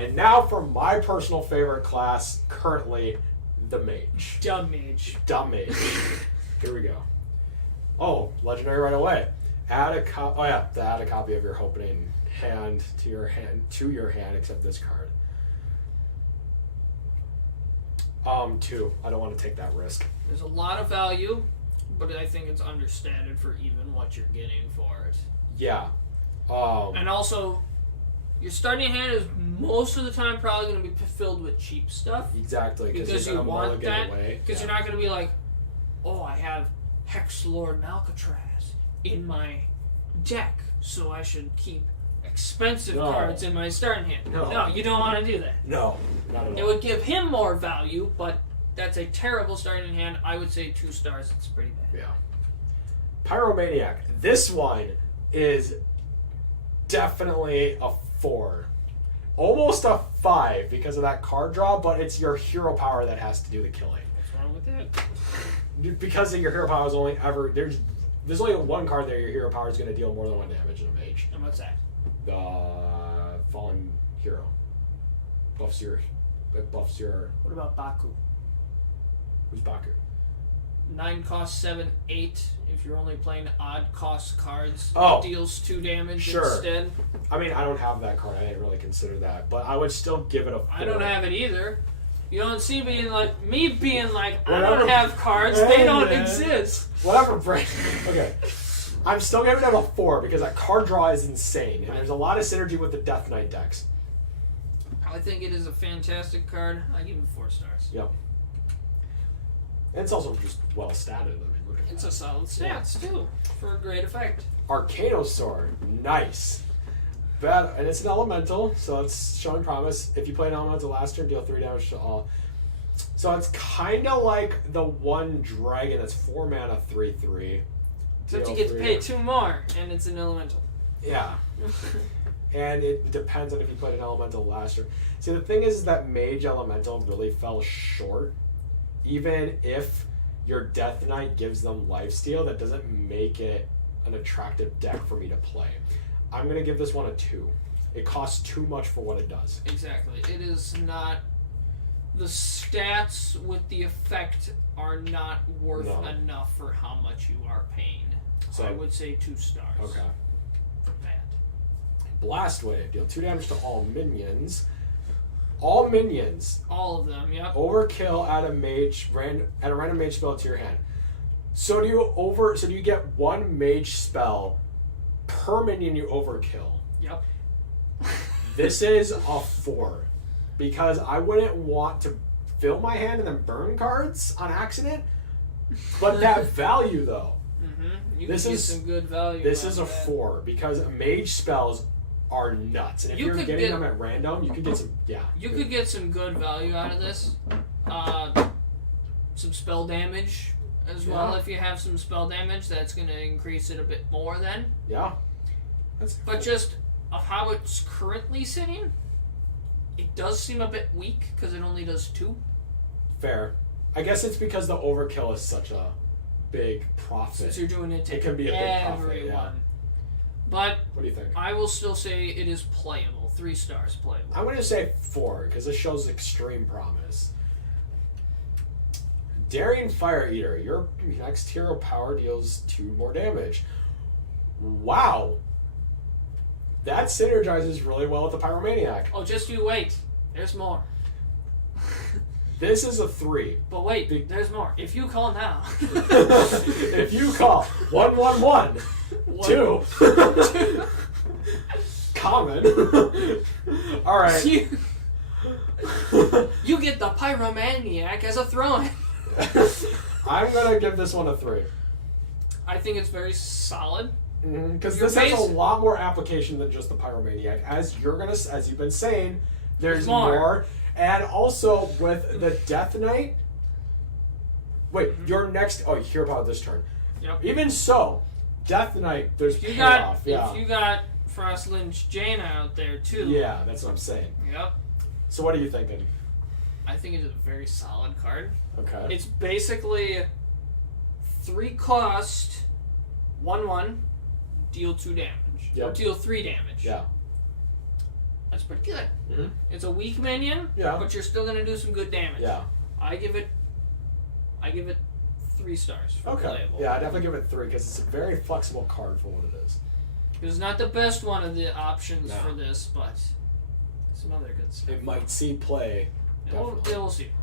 And now for my personal favorite class, currently, the Mage. Dumb Mage. Dumb Mage. Here we go. Oh, legendary right away. Add a copy of your opening hand to your hand, except this card. 2. I don't want to take that risk. There's a lot of value, but I think it's understated for even what you're getting for it. Yeah. And also, your starting hand is most of the time probably going to be filled with cheap stuff. Exactly. Because you want that. Because you're not going to be like, oh, I have Hex Lord Malcatraz in my deck, so I should keep expensive cards in my starting hand. No, you don't want to do that. No, not at all. It would give him more value, but that's a terrible starting hand. I would say 2 stars. It's pretty bad. Yeah. Pyromaniac. This one is definitely a 4. Almost a 5 because of that card draw, but it's your hero power that has to do the killing. What's wrong with that? Because of your hero power is only ever... There's only one card there your hero power is going to deal more than 1 damage in a Mage. And what's that? The Fallen Hero. Buffs your... What about Baku? Who's Baku? 9 cost 7, 8. If you're only playing odd cost cards, deals 2 damage instead. I mean, I don't have that card. I didn't really consider that, but I would still give it a 4. I don't have it either. You don't see me being like, I don't have cards. They don't exist. Whatever, Brent. Okay. I'm still giving it a 4 because that card draw is insane, and there's a lot of synergy with the Death Knight decks. I think it is a fantastic card. I give it 4 stars. Yep. And it's also just well statted. I mean, look at it's that. a solid stats too for a great effect. Arcanosaur, nice. Bad, and it's an elemental, so it's showing promise. If you play an elemental last turn, deal 3 damage to all. So it's kind of like the one dragon that's 4 mana, 3/3. Except you get to pay 2 more, and it's an elemental. Yeah. And it depends on if you played an elemental last turn. See, the thing is that Mage Elemental really fell short. Even if your Death Knight gives them lifesteal, that doesn't make it an attractive deck for me to play. I'm going to give this one a 2. It costs too much for what it does. Exactly. It is not... The stats with the effect are not worth enough for how much you are paying. So I would say 2 stars. Okay. For that. Blastwave. Deal 2 damage to all minions. All minions. All of them, yep. Overkill add a random mage spell to your hand. So do you get 1 mage spell per minion you overkill. Yep. This is a 4. Because I wouldn't want to fill my hand and then burn cards on accident. But that value though. You can get some good value. This is a 4 because mage spells are nuts. And if you're getting them at random, you could get some You could get some good value out of this. Some spell damage as well. If you have some spell damage, that's gonna increase it a bit more then. Yeah. But just of how it's currently sitting, it does seem a bit weak because it only does 2. Fair. I guess it's because the overkill is such a big profit. Since you're doing it to it can be a big profit. everyone. Yeah. But what do you think? I will still say it is playable. 3 stars playable. I'm going to say 4 because this shows extreme promise. Daring Fire Eater. Your next hero power deals 2 more damage. Wow. That synergizes really well with the Pyromaniac. Oh, just you wait. There's more. This is a 3. But wait, there's more. If you call now. If you call 111 2 common. All right. You get the Pyromaniac as a throw-in. I'm going to give this one a 3. I think it's very solid. Because this has a lot more application than just the Pyromaniac. As you've been saying, there's more. And also with the Death Knight. Wait, your next hero power this turn. Yep. Even so, Death Knight, there's payoff. If you got Frost Lynch Jaina out there too. Yeah, that's what I'm saying. Yep. So what are you thinking? I think it's a very solid card. Okay. It's basically 3 cost, 1/1, deal 2 damage. Yep. Or deal 3 damage. Yeah. That's pretty good. Mm-hmm. It's a weak minion, but you're still gonna do some good damage. Yeah. I give it 3 stars for playable. Yeah, I definitely give it 3 because it's a very flexible card for what it is. It's not the best one of the options for this, but some other good stuff. It might see play. It will see play.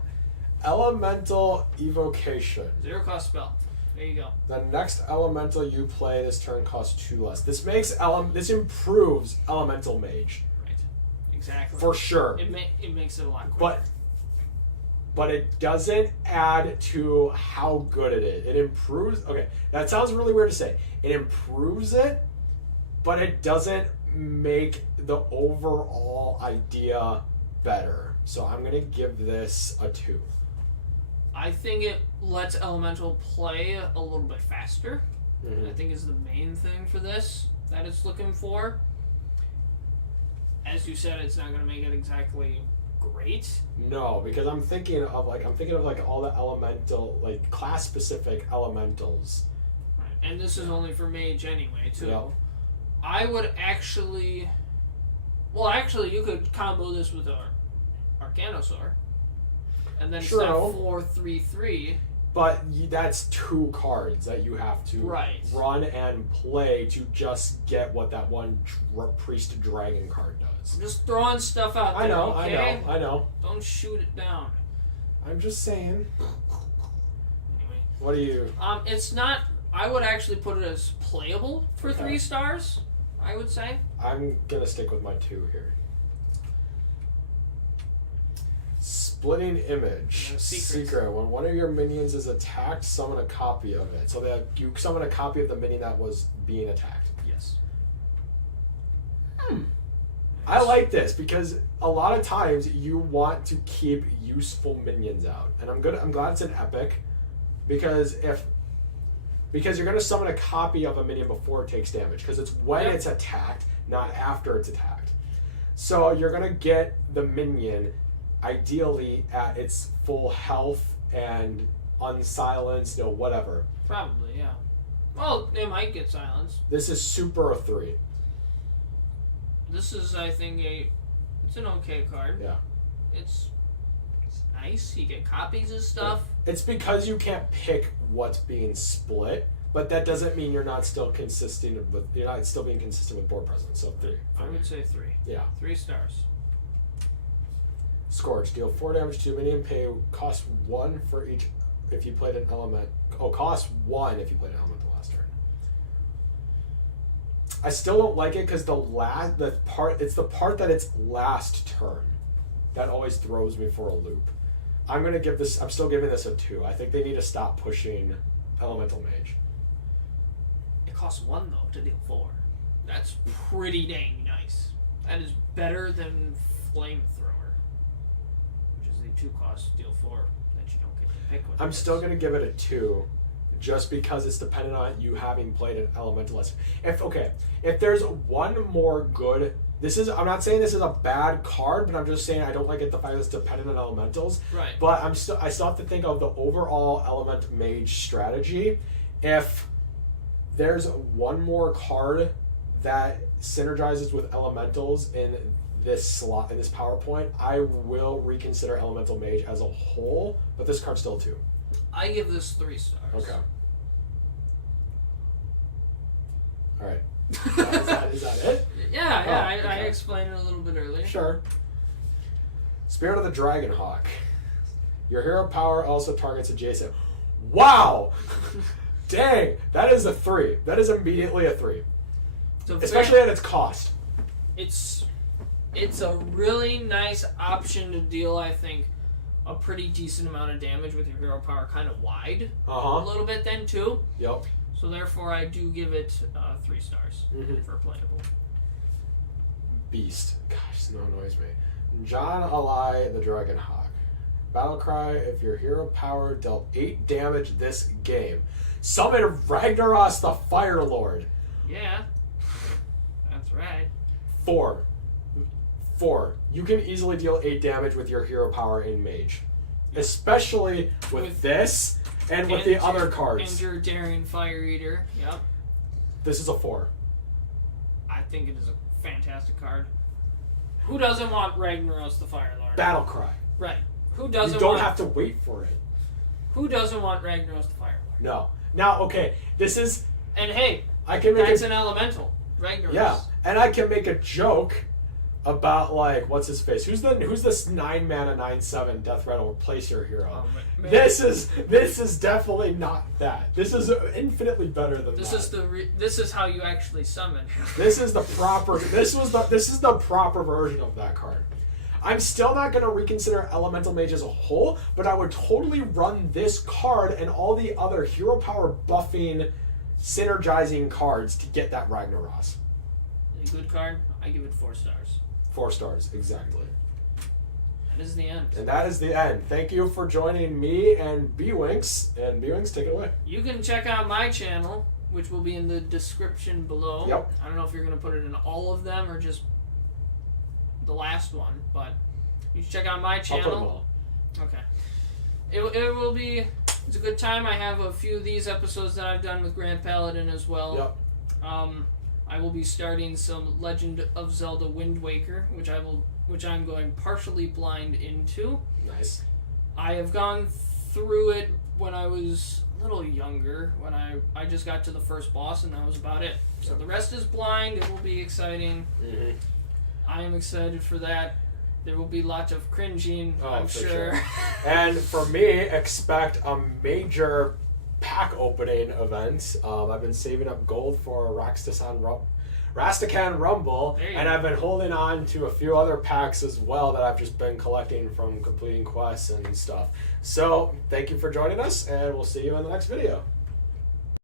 Elemental Evocation. 0 cost spell. There you go. The next elemental you play this turn costs 2 less. This makes this improves Elemental Mage. Right. Exactly. For sure. It makes it a lot quicker. But it doesn't add to how good it is. It improves. Okay, that sounds really weird to say. It improves it, but it doesn't make the overall idea better. So I'm gonna give this a 2. I think it lets Elemental play a little bit faster. Mm-hmm. I think is the main thing for this that it's looking for. As you said, it's not going to make it exactly great. No, because I'm thinking of all the elemental, like class specific elementals. Right. And this is only for Mage anyway, too. Yep. I would actually, you could combo this with our Arcanosaur. And then instead of 4/3/3. But that's 2 cards that you have to run and play to just get what that one Priest Dragon card does. I'm just throwing stuff out there. I know. Don't shoot it down. I'm just saying. Anyway. What do you? It's not. I would actually put it as playable for 3 stars. I would say. I'm gonna stick with my 2 here. Splitting Image. Secret. When one of your minions is attacked, summon a copy of it. So that you summon a copy of the minion that was being attacked. Yes. I like this because a lot of times you want to keep useful minions out, and I'm glad it's an epic, because you're gonna summon a copy of a minion before it takes damage, because it's when it's attacked, not after it's attacked. So you're gonna get the minion ideally at its full health and unsilenced, whatever. Probably, yeah. Well, it might get silenced. This is super a 3. This is, I think, it's an okay card. Yeah. It's nice. You get copies of stuff. It's because you can't pick what's being split, but that doesn't mean you're not still being consistent with board presence. So 3. I would say 3. Yeah. 3 stars. Scorched. Deal 4 damage to a minion. Pay cost 1 for each if you played an element. Oh, cost 1 if you played an element the last turn. I still don't like it because it's the part that it's last turn that always throws me for a loop. I'm still giving this a 2. I think they need to stop pushing Elemental Mage. It costs 1 though to deal 4. That's pretty dang nice. That is better than Flamethrower, which is the 2 cost deal 4 that you don't get to pick. I'm still gonna give it a 2. Just because it's dependent on you having played an Elementalist. If there's one more good, I'm not saying this is a bad card, but I'm just saying I don't like it the fact that it's dependent on elementals. Right. But I still have to think of the overall Element Mage strategy. If there's one more card that synergizes with elementals in this slot, in this PowerPoint, I will reconsider Elemental Mage as a whole, but this card's still 2. I give this 3 stars. Okay. Alright. Is that it? Yeah, I explained it a little bit earlier. Sure. Spirit of the Dragonhawk. Your hero power also targets adjacent. Wow! Dang! That is a 3. That is immediately a 3. Especially at its cost. It's a really nice option to deal, I think, a pretty decent amount of damage with your hero power kind of wide. A little bit then, too. Yep. So therefore, I do give it 3 stars for playable. Beast. Gosh, that annoys me. John Alai the Dragonhawk. Battlecry, if your hero power dealt 8 damage this game. Summon Ragnaros the Fire Lord. Yeah. That's right. 4. You can easily deal 8 damage with your hero power in Mage. Especially with this and with the other cards. And your Daring Fire Eater. Yep. This is a 4. I think it is a fantastic card. Who doesn't want Ragnaros the Fire Lord? Battle Cry. Right. Who doesn't? You don't have to wait for it. Who doesn't want Ragnaros the Fire Lord? No. Now, okay, this is. And hey, I can make that's an elemental. Ragnaros. Yeah, and I can make a joke about like what's his face? Who's this 9 mana 9/7 Death Rattle Replacer hero? Man. This is definitely not that. This is infinitely better than this that. This is how you actually summon. This is the proper. This is the proper version of that card. I'm still not going to reconsider Elemental Mage as a whole, but I would totally run this card and all the other hero power buffing, synergizing cards to get that Ragnaros. A good card. I give it 4 stars. 4 stars, exactly. That is the end. And that is the end. Thank you for joining me and B-Winks. And B-Winks, take it away. You can check out my channel, which will be in the description below. Yep. I don't know if you're going to put it in all of them or just the last one, but you should check out my channel. I'll put them all. Okay. It will be... It's a good time. I have a few of these episodes that I've done with GrantPaladin as well. Yep. I will be starting some Legend of Zelda Wind Waker, which I'm going partially blind into. Nice. I have gone through it when I was a little younger, when I just got to the first boss, and that was about it. So the rest is blind. It will be exciting. Mm-hmm. I am excited for that. There will be lots of cringing, I'm for sure. And for me, expect a major pack opening event. I've been saving up gold for Rastakhan Rumble, and I've been holding on to a few other packs as well that I've just been collecting from completing quests and stuff. So, thank you for joining us, and we'll see you in the next video.